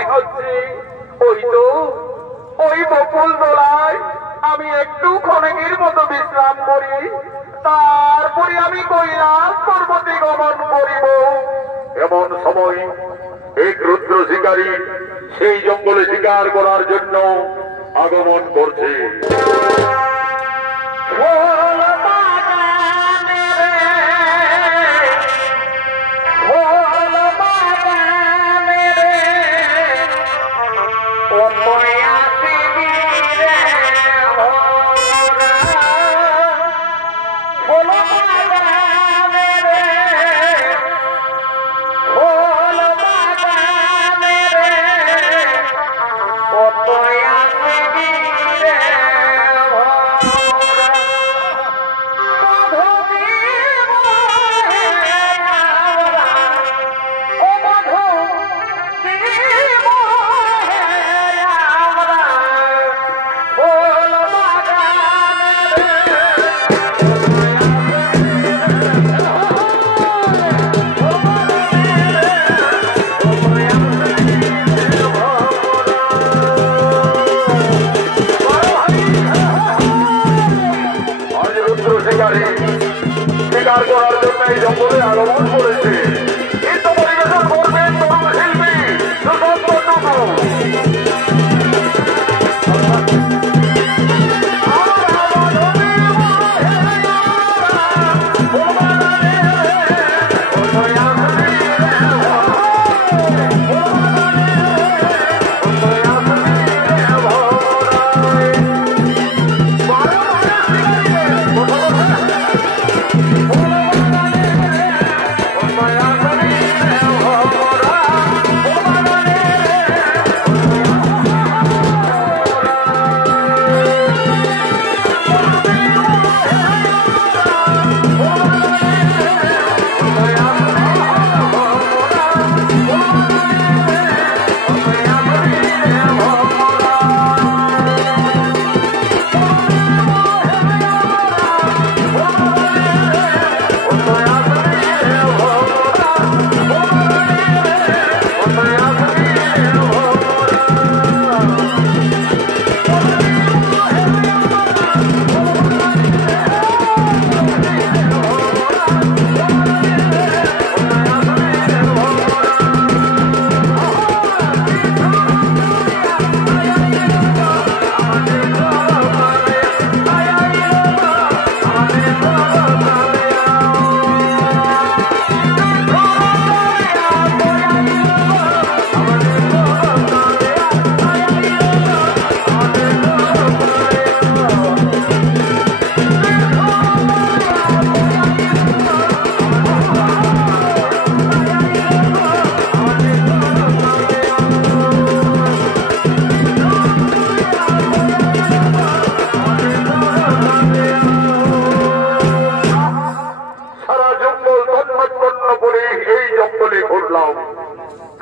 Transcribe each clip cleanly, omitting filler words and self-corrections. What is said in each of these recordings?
মনে হচ্ছে ওই তো ওই বকুল দোলায় আমি একটু ক্ষণেকের মতো বিশ্রাম করি, তারপরে আমি কৈলাস পর্বতে গমন করিব। এমন সময় এক রুদ্র শিকারী সেই জঙ্গলে শিকার করার জন্য আগমন করছে। শিকার করার জন্য এই জঙ্গলে আগমন করেছে। কিন্তু পরিবেশন করবেন তরুণ শিল্পী সুশান্ত টুকু।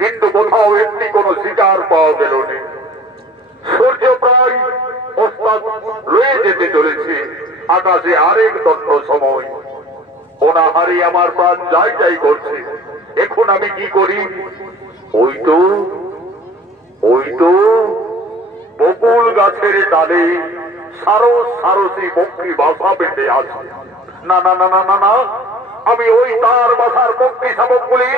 কিন্তু কোথাও একটি কোন শিকার পাওয়া গেল না। সূর্য প্রায় অস্তাৎ রয়ে যেতে চলেছে। আকাশে আরেক দণ্ড সময়। অনাহারে আমার প্রাণ যাই যাই করছে। এখন আমি কি করি? ওই তো বকুল গাছের ডালে সারস সারসি পক্ষী বাসা বেঁধে আছে। না না না না না না, আমি ওই তার বাসার পক্ষী শাবকগুলি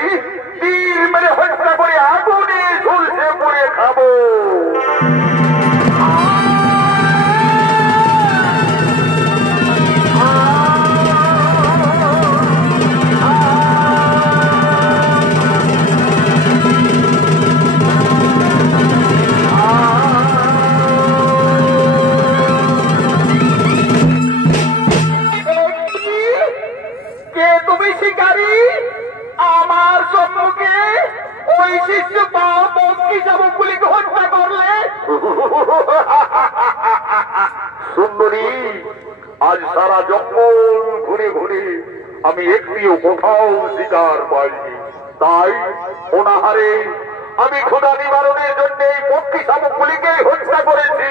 তীর মেরে হত্যা করে আগুনে ঝুলসে পড়ে খাবো। সুন্দরী, আজ সারা জঙ্গল ঘুরে ঘুরে আমি একটিও কোথাও শিকার পাইনি। তাই অনাহারে আমি ক্ষুধা নিবারণের জন্য এই পক্ষী শাবকগুলিকে হত্যা করেছি।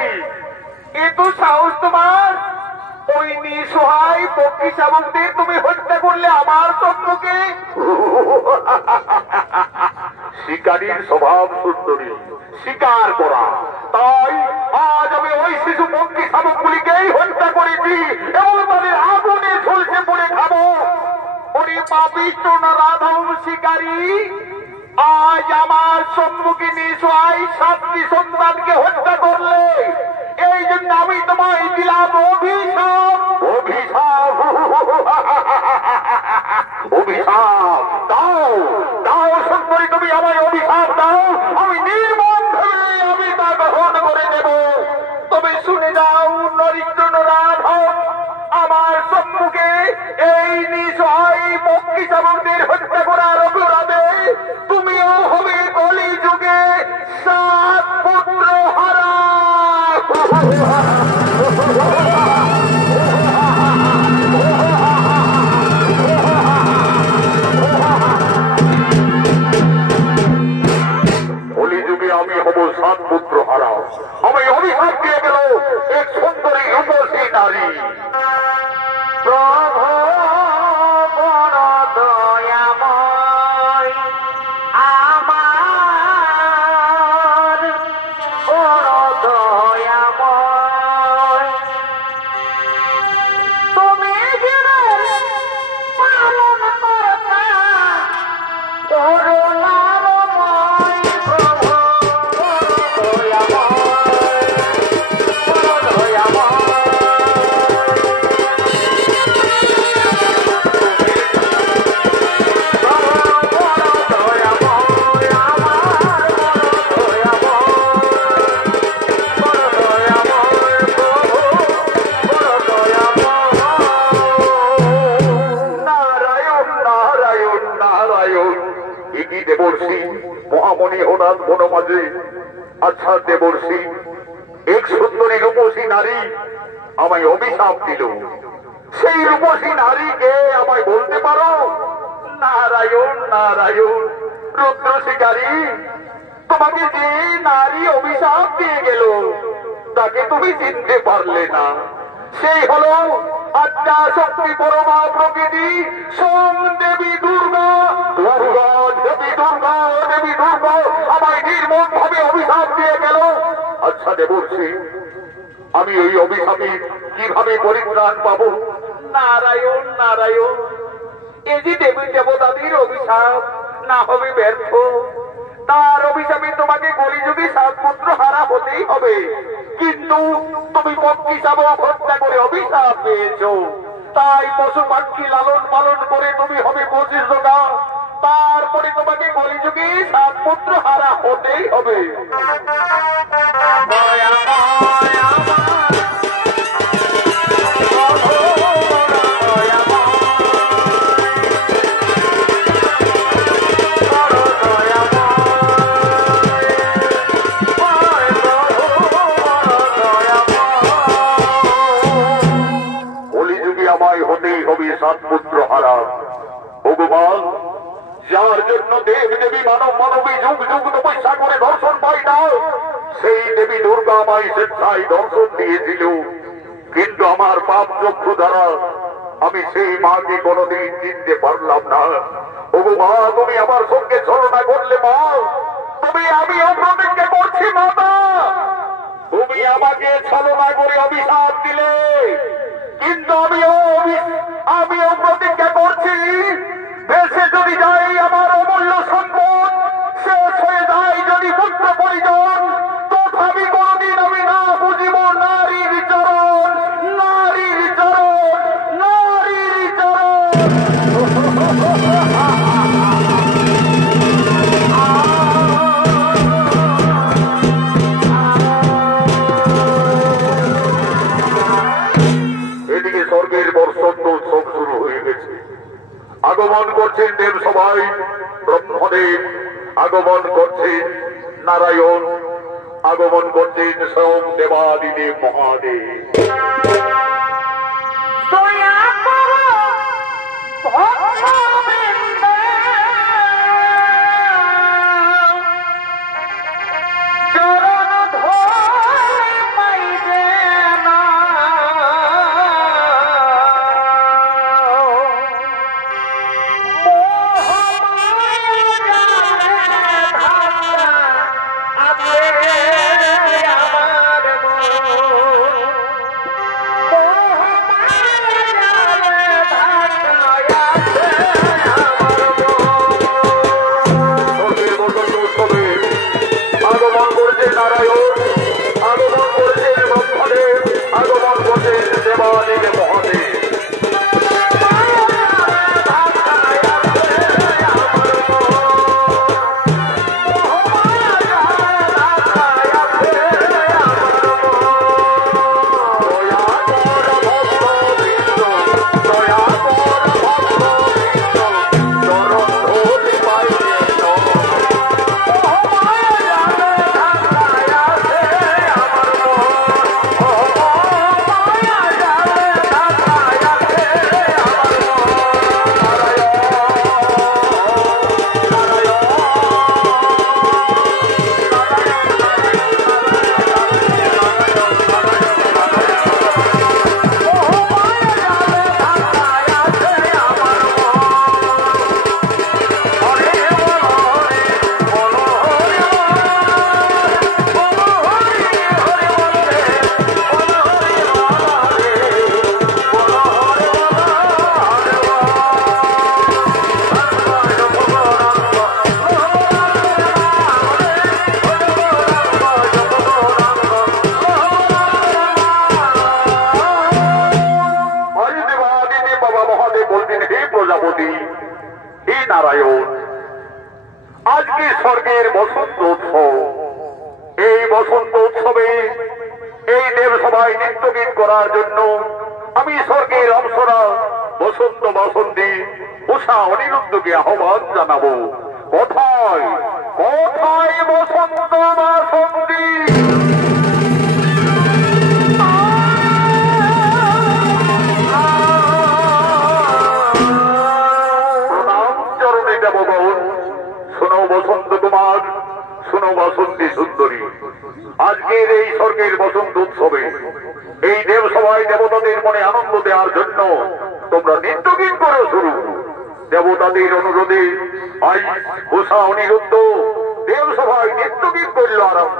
কিন্তু সাহস তোমার! ওই নিঃসহায় পক্ষী শাবকদের তুমি হত্যা করলে আমার সম্মুখে? শিকারীর স্বভাব সুন্দরী, শিকার করা। তাই আজ আমি ওই শিশু পক্ষী শাবকগুলিকেই হত্যা করেছি এবং তাদের আগুনে ঝলসে পড়ে খাবো। ওরে পাপিষ্ঠ রাধম শিকারী, আজ আমার সম্মুখে নিশ্চয় 7টি সন্তানকে হত্যা করলে, এই জন্য আমি তোমায় দিলাম অভিশাপ। অভিশাপ? অভিশাপ দাও, দাও সুন্দরী, তুমি আমায় অভিশাপ দাও। আমি নির্মম ভাবে আমি তা গ্রহণ করে দেব। তবে শুনে যাও নরিদ্র রাধম, আমার সম্মুখে এই নিঃসহায় পক্ষী শাবকদের হত্যা করার অপরাধে তুমিও হবে কলি যুগে 7 পুত্র হারা। কলিযুগে আমি হব 7 পুত্র হারা। আমি অভিশাপ দিয়ে গেল এক সুন্দরী রূপসী নারী। প্রভু বড় দয়াময়, আমার বড় দয়াময়, তুমি জীবন পালন কর্তা করুণাময়। প্রভু বড় দয়াময়, বড় দয়াময়। দেবর্ষী মহামণি হঠাৎ বনমাঝে। আচ্ছা দেবর্ষী, এক সুন্দরী রূপসী নারী আমায় অভিশাপ দিল। সেই রূপসী নারীকে আমায় বলতে পারো? নারায়ণ নারায়ণ, রুদ্র শিকারী, তোমাকে যে নারী অভিশাপ দিয়ে গেল তাকে তুমি চিনতে পারলে না। সেই হলো আদ্যা শক্তি পরমা প্রকৃতি সোম দেবী দুর্গা। দুর্গা দেবী, দুর্গা দেবী, দুর্গা আমায় নির্মম ভাবে অভিশাপ দিয়ে গেল। আচ্ছা দেবর্ষী, আমি ওই অভিশাপে কিভাবে পরিত্রাণ পাবো? নারায়ণ নারায়ণ, এই যে দেবী দেবতাদের অভিশাপ না হবে ব্যর্থ। তার অভিশাপে তোমাকে কলিযুগে 7 পুত্র হারা হতেই হবে। কিন্তু তুমি পক্ষী শাবক হত্যা করে অভিশাপ পেয়েছো, তাই পশু পাখি লালন পালন করে তুমি হবে বশিষ্ঠতা। তারপরে তোমাকে কলিযুগে 7 পুত্র হারা হতেই হবে। হতেই হবে 7 পুত্র হারা। ভগবান, যার জন্য দেব দেবী মানব মানবী যুগ যুগ তপস্যা করে দর্শন পাই না, সেই দেবী দুর্গা আমায় স্বেচ্ছায় দর্শন দিয়েছিল। কিন্তু আমার পাপ চক্ষু দ্বারা আমি সেই মাকে কোনোদিন চিনতে পারলাম না। ভগবান, তুমি আমার সঙ্গে ছলনা করলে মা। তুমি আমিও প্রতিজ্ঞা করছি মাতা, তুমি আমাকে ছলনা করে অভিশাপ দিলে, কিন্তু আমিও প্রতিজ্ঞা করছি দেশে যদি যাই আমার অমূল্য সম্পদ শেষ হয়ে যায়, যদি পুত্র পরিজন, তথাপি কোনদিন আমি না বুঝিব নারীর চরণ, নারীর চরণ, নারীর চরণ। এদিকে স্বর্গের বর্ষণ উৎসব শুরু হয়ে গেছে। আগমন করছেন দেব সবাই, ব্রহ্মদেব আগমন করছেন, নারায়ণ আগমন করছেন, স্বয়ং দেবাদিদেব মহাদেব। দয়া করো ভক্তবৃন্দ, চরণ ধরে পাইবে না, মোহমায়া জালে আজকে স্বর্গের বসন্ত উৎসব। এই বসন্ত উৎসবে এই দেবসভায় নৃত্য গীত করার জন্য আমি স্বর্গের অপ্সরা বসন্ত বাসন্তী উষা অনিরুদ্ধকে আহ্বান জানাবো। কোথায় কোথায় বসন্ত বাসন্তী? প্রণাম চরণে দেবগণ। শোনো বসন্ত কুমার, শোনো বাসন্তী সুন্দরী। আজকের এই স্বর্গের বসন্ত উৎসবে এই দেবসভায় দেবতাদের মনে আনন্দ দেওয়ার জন্য তোমরা নৃত্যগীত করো শুরু। দেবতাদের অনুরোধে আজ উষা অনিরুদ্ধ দেবসভায় নৃত্যগীত করল আরম্ভ।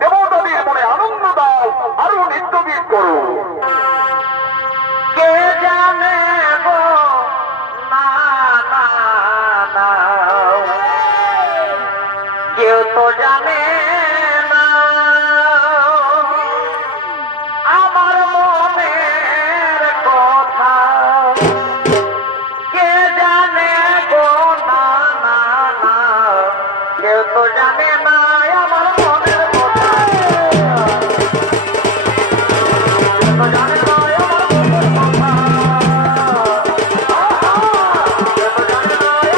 দেবতাদের মনে আনন্দ দাও, আরো নৃত্যগীত করো। কে জানে গো না না না, কেউ তো জানে না আমার মনের কথা। কে জানে গো না না না, কেউ তো জানে না আমার মনের কথা। কেউ তো জানে না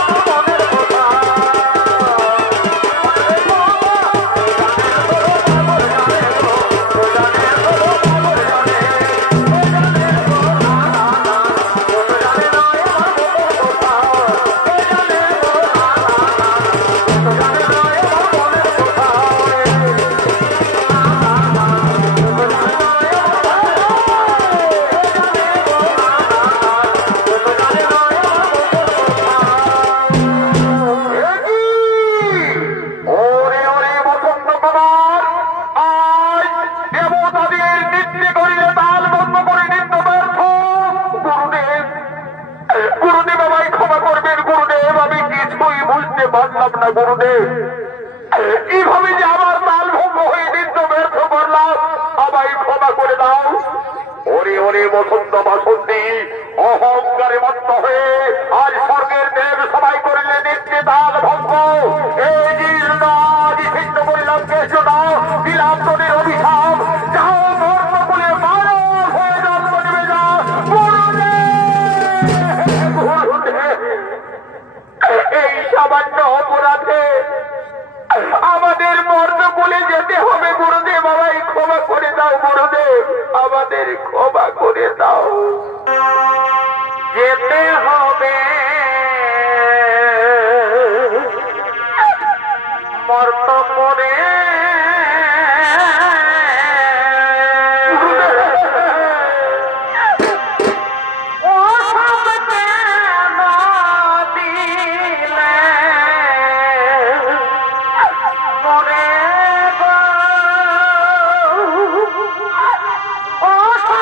পারলাম না গুরুদেব, কিভাবে যে আমার তাল ভঙ্গ হয়ে নৃত্য ব্যর্থ করলাম, আমায় ক্ষমা করে দাও। ওরে ওরে বসন্ত বাসন্তী অহংকারে মত্ত হয়ে আজ স্বর্গের দেব সবাই করলে নৃত্যে তাল ভঙ্গ। এই জীর্ণ আদি সিদ্ধ বললাম কেশ দাও, দিলাম তোদের অভিশাপ, যাও ধর্ম বলে মানব হয়ে জন্ম নেবে যাও। এই সামান্য অপরাধে আমাদের মর্ম বলে যেতে হবে গুরুদেব, আমায় ক্ষমা করে দাও গুরুদেব, আমাদের ক্ষমা করে দাও। যেতে হবে মর্ত করে Oh,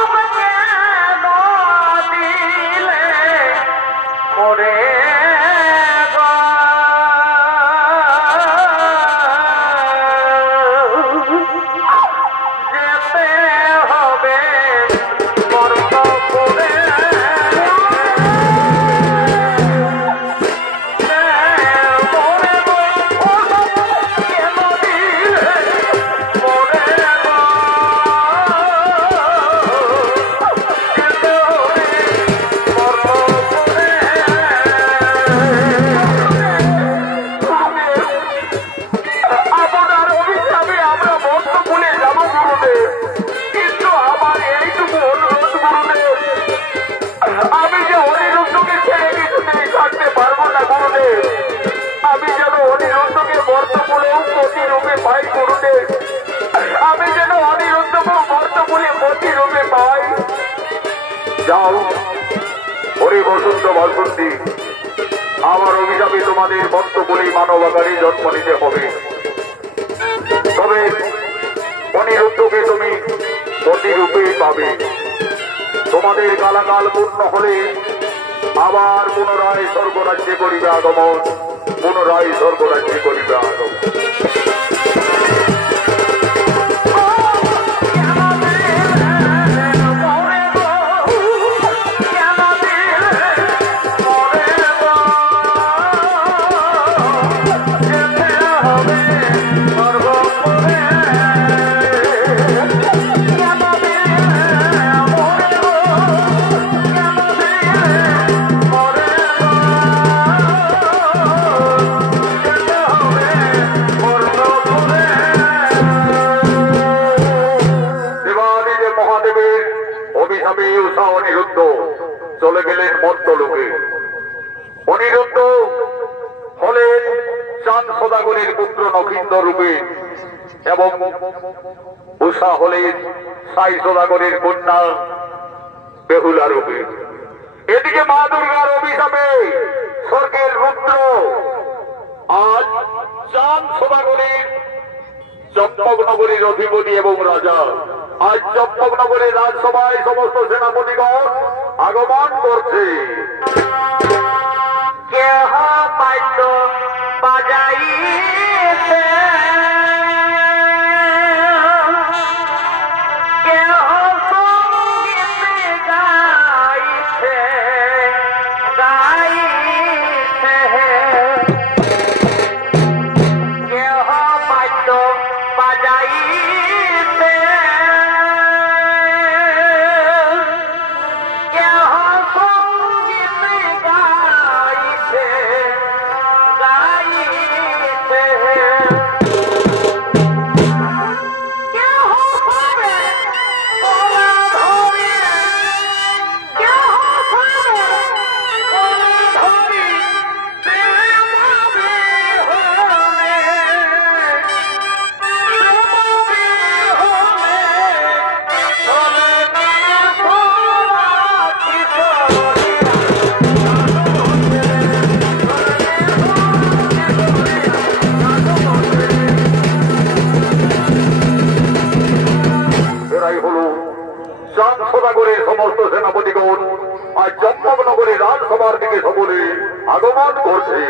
যাও হরি বসন্ত বাসন্তী, আমার অভিশাপে তোমাদের মত্ত বলেই মানব আকারে জন্ম নিতে হবে। তবে অনিরুদ্ধকে তুমি প্রতিরূপে পাবে। তোমাদের কালাকাল পূর্ণ হলে আবার পুনরায় স্বর্গরাজ্যে করিবে আগমন, পুনরায় স্বর্গরাজ্যে করিবে আগমন। অনিরুদ্ধ চলে গেলেন মর্ত্যলোকে। অনিরুদ্ধ হলেন চাঁদ সদাগরের পুত্র নখিন্দ রূপে এবং উষা হলেন সাই সদাগরের কন্যা বেহুলা রূপে। এদিকে মা দুর্গার অভিশাপে স্বর্গের রুদ্র আজ চাঁদ সদাগরের চম্পকনগরীর অধিপতি এবং রাজা। আজ চম্পকনগরের রাজসভায় সমস্ত সেনাপতিগণ আগমন করছে। কেহ বাদ্য বাজাইছে, কেহ সঙ্গীত গাইছে, গাইছে, কেহ বাদ্য বাজাইছে, কেহ সঙ্গীত গাইছে, গাইছে, কেহ ভাবে ওলা ধরি, কেহ ভাবে ওলা ধরি, প্রেম বিহনে, প্রেম বিহনে, চলে না ভোলা কিশোরীরা। এরাই হল চাঁদ সদাগরের সমস্ত সেনাপতিগণ আজ চম্পকনগরের রাজসভার দিকে সকলে আগমন করছে।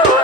Oh,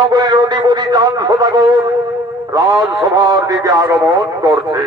নগরীর অধিপতি চাঁদ সদাগর রাজসভার দিকে আগমন করছে।